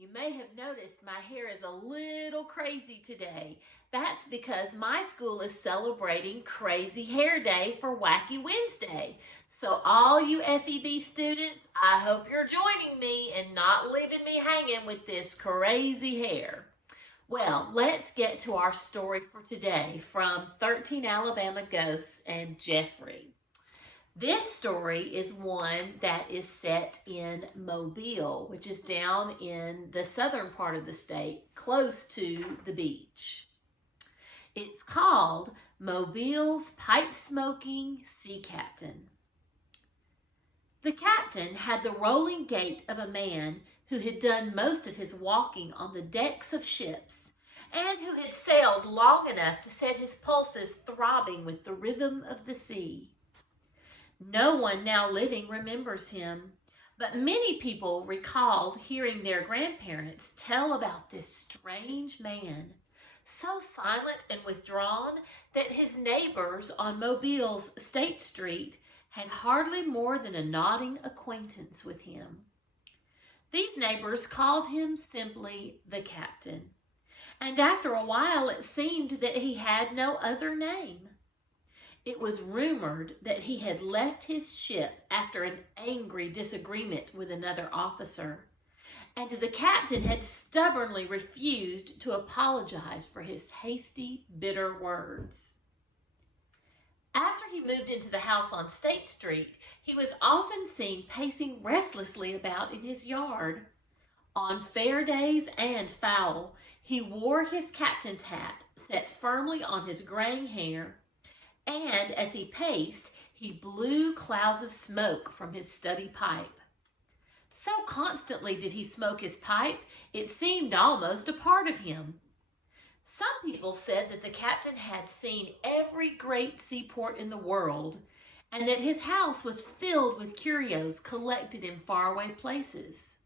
You may have noticed my hair is a little crazy today. That's because my school is celebrating Crazy Hair Day for Wacky Wednesday. So all you FEB students, I hope you're joining me and not leaving me hanging with this crazy hair. Well, let's get to our story for today from 13 Alabama Ghosts and Jeffrey. This story is one that is set in Mobile, which is down in the southern part of the state, close to the beach. It's called Mobile's Pipe-Smoking Sea Captain. The captain had the rolling gait of a man who had done most of his walking on the decks of ships and who had sailed long enough to set his pulses throbbing with the rhythm of the sea. No one now living remembers him, but many people recalled hearing their grandparents tell about this strange man, so silent and withdrawn that his neighbors on Mobile's State Street had hardly more than a nodding acquaintance with him. These neighbors called him simply the captain, and after a while it seemed that he had no other name. It was rumored that he had left his ship after an angry disagreement with another officer, and the captain had stubbornly refused to apologize for his hasty, bitter words. After he moved into the house on State Street, he was often seen pacing restlessly about in his yard. On fair days and foul, he wore his captain's hat set firmly on his graying hair, and as he paced, he blew clouds of smoke from his stubby pipe. So constantly did he smoke his pipe, it seemed almost a part of him. Some people said that the captain had seen every great seaport in the world, and that his house was filled with curios collected in faraway places.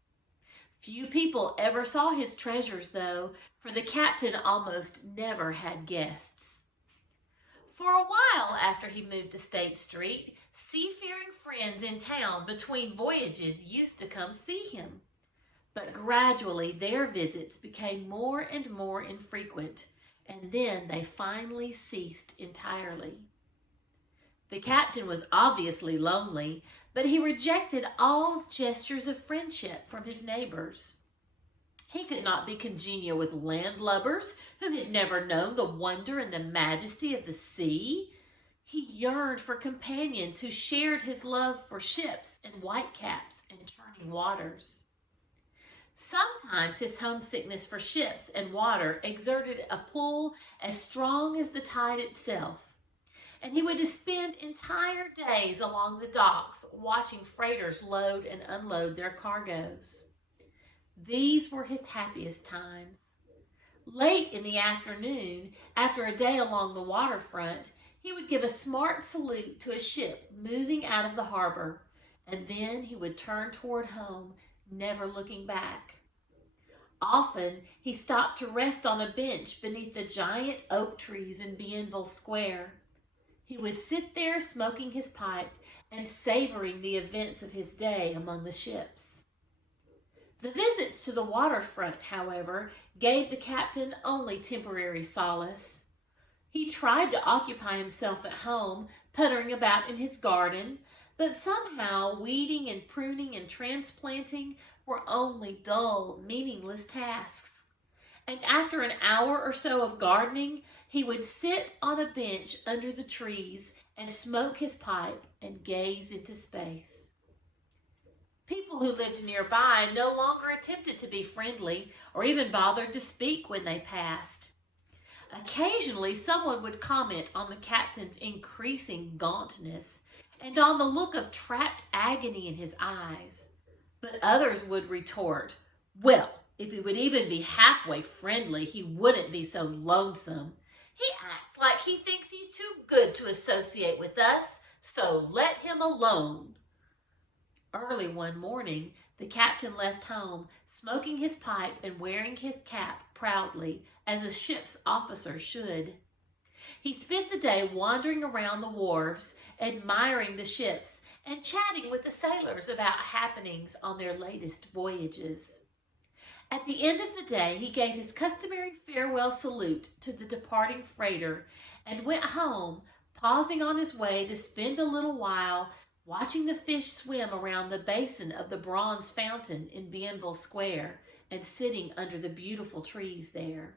Few people ever saw his treasures, though, for the captain almost never had guests. For a while after he moved to State Street, seafaring friends in town between voyages used to come see him. But gradually their visits became more and more infrequent, and then they finally ceased entirely. The captain was obviously lonely, but he rejected all gestures of friendship from his neighbors. He could not be congenial with landlubbers who had never known the wonder and the majesty of the sea. He yearned for companions who shared his love for ships and whitecaps and churning waters. Sometimes his homesickness for ships and water exerted a pull as strong as the tide itself, and he would spend entire days along the docks watching freighters load and unload their cargoes. These were his happiest times. Late in the afternoon, after a day along the waterfront, he would give a smart salute to a ship moving out of the harbor, and then he would turn toward home, never looking back. Often he stopped to rest on a bench beneath the giant oak trees in Bienville Square. He would sit there smoking his pipe and savoring the events of his day among the ships. The visits to the waterfront, however, gave the captain only temporary solace. He tried to occupy himself at home, puttering about in his garden, but somehow weeding and pruning and transplanting were only dull, meaningless tasks. And after an hour or so of gardening, he would sit on a bench under the trees and smoke his pipe and gaze into space. People who lived nearby no longer attempted to be friendly or even bothered to speak when they passed. Occasionally, someone would comment on the captain's increasing gauntness and on the look of trapped agony in his eyes. But others would retort, "Well, if he would even be halfway friendly, he wouldn't be so lonesome. He acts like he thinks he's too good to associate with us, so let him alone." Early one morning, the captain left home, smoking his pipe and wearing his cap proudly, as a ship's officer should. He spent the day wandering around the wharves, admiring the ships, and chatting with the sailors about happenings on their latest voyages. At the end of the day, he gave his customary farewell salute to the departing freighter and went home, pausing on his way to spend a little while watching the fish swim around the basin of the bronze fountain in Bienville Square and sitting under the beautiful trees there.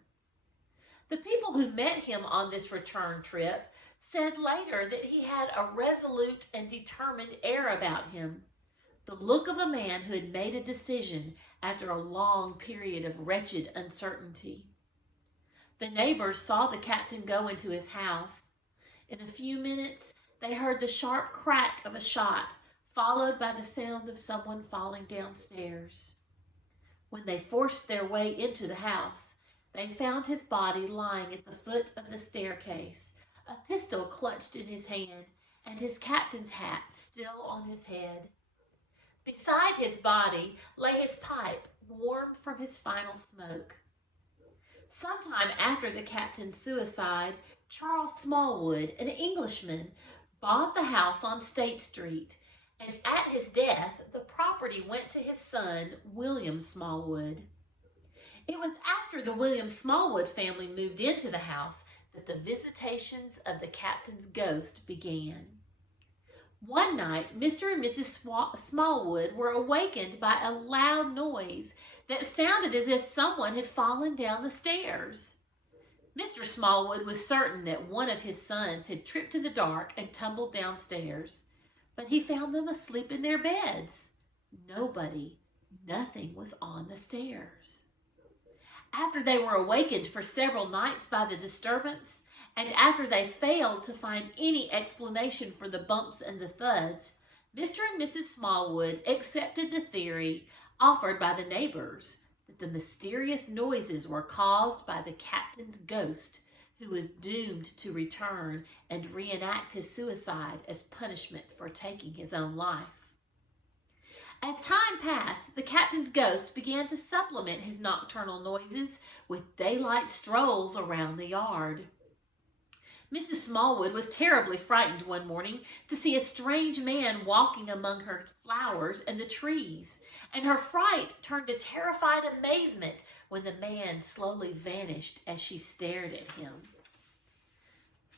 The people who met him on this return trip said later that he had a resolute and determined air about him, the look of a man who had made a decision after a long period of wretched uncertainty. The neighbors saw the captain go into his house. In a few minutes, they heard the sharp crack of a shot, followed by the sound of someone falling downstairs. When they forced their way into the house, they found his body lying at the foot of the staircase, a pistol clutched in his hand, and his captain's hat still on his head. Beside his body lay his pipe, warm from his final smoke. Sometime after the captain's suicide, Charles Smallwood, an Englishman, bought the house on State Street, and at his death, the property went to his son, William Smallwood. It was after the William Smallwood family moved into the house that the visitations of the captain's ghost began. One night, Mr. and Mrs. Smallwood were awakened by a loud noise that sounded as if someone had fallen down the stairs. Mr. Smallwood was certain that one of his sons had tripped in the dark and tumbled downstairs, but he found them asleep in their beds. Nothing was on the stairs. After they were awakened for several nights by the disturbance, and after they failed to find any explanation for the bumps and the thuds, Mr. and Mrs. Smallwood accepted the theory offered by the neighbors that the mysterious noises were caused by the captain's ghost, who was doomed to return and reenact his suicide as punishment for taking his own life. As time passed, the captain's ghost began to supplement his nocturnal noises with daylight strolls around the yard. Mrs. Smallwood was terribly frightened one morning to see a strange man walking among her flowers and the trees, and her fright turned to terrified amazement when the man slowly vanished as she stared at him.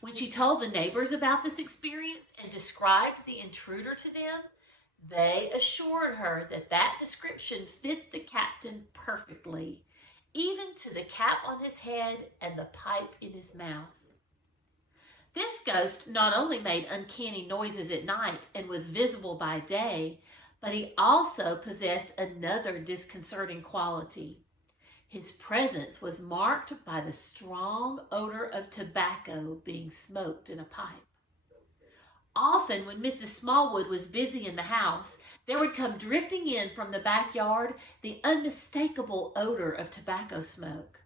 When she told the neighbors about this experience and described the intruder to them, they assured her that that description fit the captain perfectly, even to the cap on his head and the pipe in his mouth. This ghost not only made uncanny noises at night and was visible by day, but he also possessed another disconcerting quality. His presence was marked by the strong odor of tobacco being smoked in a pipe. Often when Mrs. Smallwood was busy in the house, there would come drifting in from the backyard the unmistakable odor of tobacco smoke.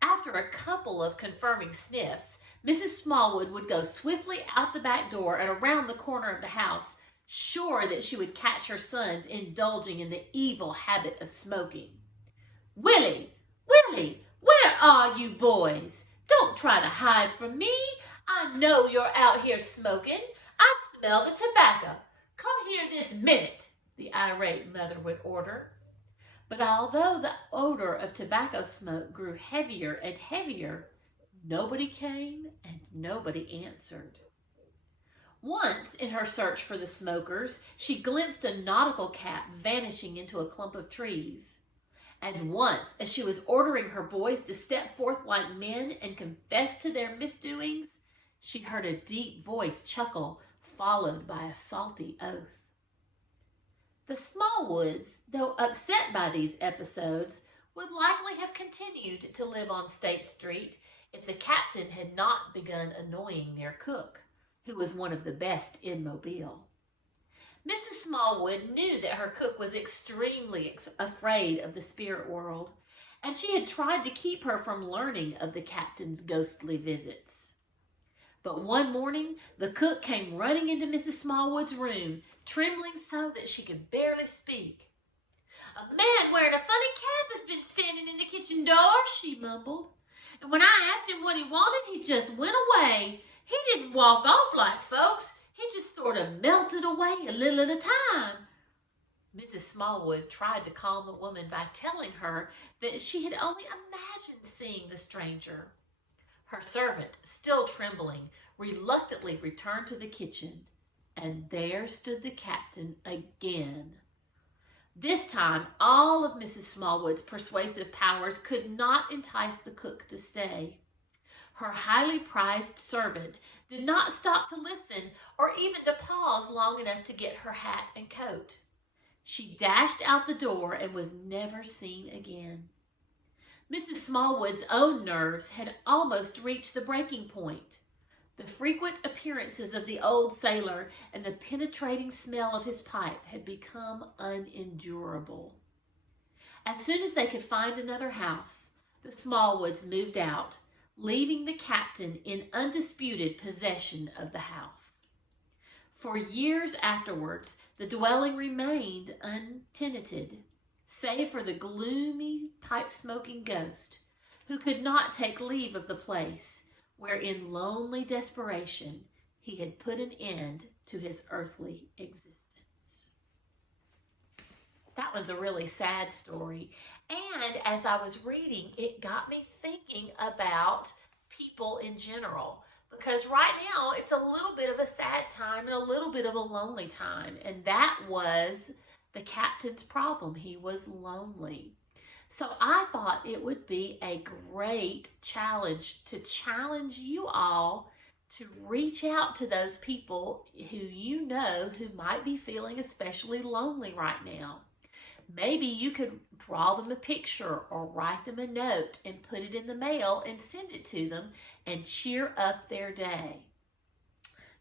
After a couple of confirming sniffs, Mrs. Smallwood would go swiftly out the back door and around the corner of the house, sure that she would catch her sons indulging in the evil habit of smoking. "Willie, where are you boys? Don't try to hide from me. I know you're out here smoking. I smell the tobacco. Come here this minute," the irate mother would order. But although the odor of tobacco smoke grew heavier and heavier, nobody came and nobody answered. Once, in her search for the smokers, she glimpsed a nautical cap vanishing into a clump of trees. And once, as she was ordering her boys to step forth like men and confess to their misdoings, she heard a deep voice chuckle, followed by a salty oath. The Smallwoods, though upset by these episodes, would likely have continued to live on State Street if the captain had not begun annoying their cook, who was one of the best in Mobile. Mrs. Smallwood knew that her cook was extremely afraid of the spirit world, and she had tried to keep her from learning of the captain's ghostly visits. But one morning, the cook came running into Mrs. Smallwood's room, trembling so that she could barely speak. "A man wearing a funny cap has been standing in the kitchen door," she mumbled. "And when I asked him what he wanted, he just went away. He didn't walk off like folks. He just sort of melted away a little at a time." Mrs. Smallwood tried to calm the woman by telling her that she had only imagined seeing the stranger. Her servant, still trembling, reluctantly returned to the kitchen, and there stood the captain again. This time, all of Mrs. Smallwood's persuasive powers could not entice the cook to stay. Her highly prized servant did not stop to listen or even to pause long enough to get her hat and coat. She dashed out the door and was never seen again. Mrs. Smallwood's own nerves had almost reached the breaking point. The frequent appearances of the old sailor and the penetrating smell of his pipe had become unendurable. As soon as they could find another house, the Smallwoods moved out, leaving the captain in undisputed possession of the house. For years afterwards, the dwelling remained untenanted, save for the gloomy, pipe-smoking ghost, who could not take leave of the place, where in lonely desperation he had put an end to his earthly existence. That one's a really sad story. And as I was reading, it got me thinking about people in general. Because right now, it's a little bit of a sad time and a little bit of a lonely time. And that was the captain's problem. He was lonely. So I thought it would be a great challenge to challenge you all to reach out to those people who you know who might be feeling especially lonely right now. Maybe you could draw them a picture or write them a note and put it in the mail and send it to them and cheer up their day.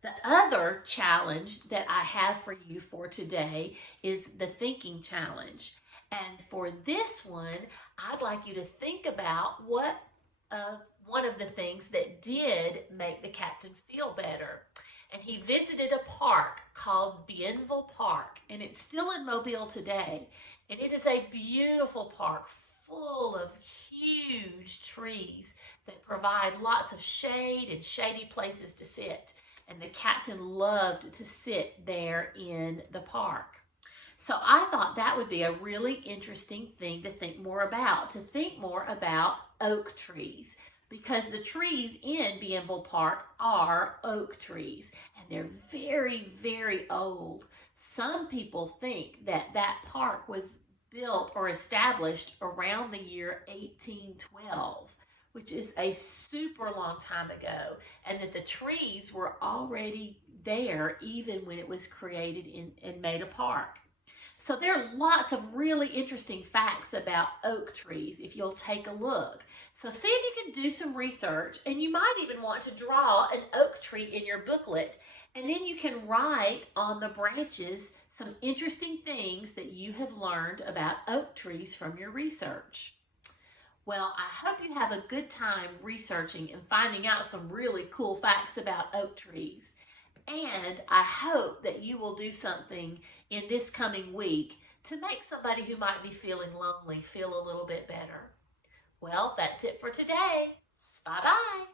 The other challenge that I have for you for today is the thinking challenge. And for this one, I'd like you to think about one of the things that did make the captain feel better. And he visited a park called Bienville Park, and it's still in Mobile today. And it is a beautiful park full of huge trees that provide lots of shade and shady places to sit. And the captain loved to sit there in the park. So I thought that would be a really interesting thing to think more about oak trees. Because the trees in Bienville Park are oak trees, and they're very, very old. Some people think that that park was built or established around the year 1812, which is a super long time ago, and that the trees were already there even when it was created and made a park. So there are lots of really interesting facts about oak trees if you'll take a look. So see if you can do some research, and you might even want to draw an oak tree in your booklet, and then you can write on the branches some interesting things that you have learned about oak trees from your research. Well, I hope you have a good time researching and finding out some really cool facts about oak trees. And I hope that you will do something in this coming week to make somebody who might be feeling lonely feel a little bit better. Well, that's it for today. Bye-bye.